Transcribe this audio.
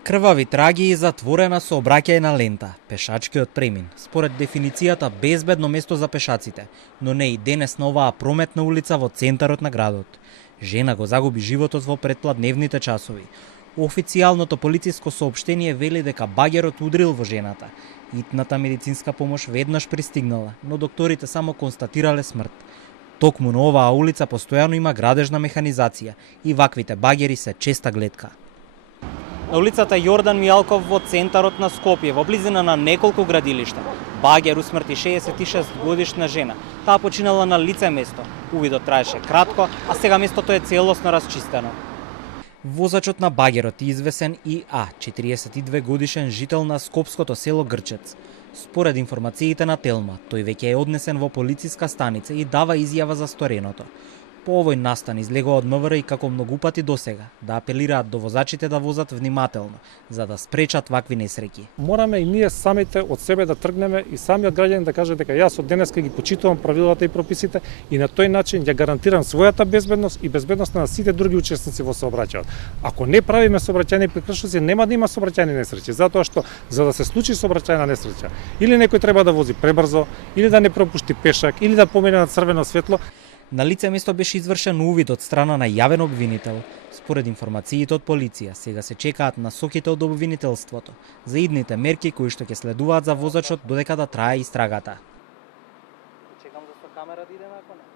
Крвави трагии затворена сообраќајна лента, пешачкиот премин, според дефиницијата безбедно место за пешаците, но не и денес на оваа прометна улица во центарот на градот. Жена го загуби животот во предпладневните часови. Официјалното полициско соопштение вели дека багерот удрил во жената. Итната медицинска помош веднаш пристигнала, но докторите само констатирале смрт. Токму на оваа улица постојано има градежна механизација и ваквите багери се честа гледка. На улицата Јордан Мијалков во центарот на Скопје, во близина на неколку градилишта, багер усмрти 66 годишна жена. Таа починала на лице место. Увидот траеше кратко, а сега местото е целосно расчистено. Возачот на багерот е извесен И.А., 42 годишен жител на скопското село Грчец. Според информациите на Телма, тој веќе е однесен во полициска станица и дава изјава за стореното. По овој настан излегува од МВР и како многу пати досега да апелираат до возачите да возат внимателно, за да спречат вакви несреќи. Мораме и ние самите од себе да тргнеме и самиот граѓанин да каже дека јас од денеска ги почитувам правилата и прописите и на тој начин ја гарантирам својата безбедност и безбедноста на сите други учесници во сообраќајот. Ако не правиме сообраќајни прекршоци, нема да има сообраќајни несреќи, затоа што за да се случи сообраќајна несреќа, или некој треба да вози пребрзо, или да не пропушти пешак, или да помине на црвено светло. На лице место беше извршен увид од страна на јавен обвинител. Според информациите од полиција, сега се чекаат насоките од обвинителството за идните мерки кои што ќе следуваат за возачот додека да трае истрагата. Чекам за камера да иде након.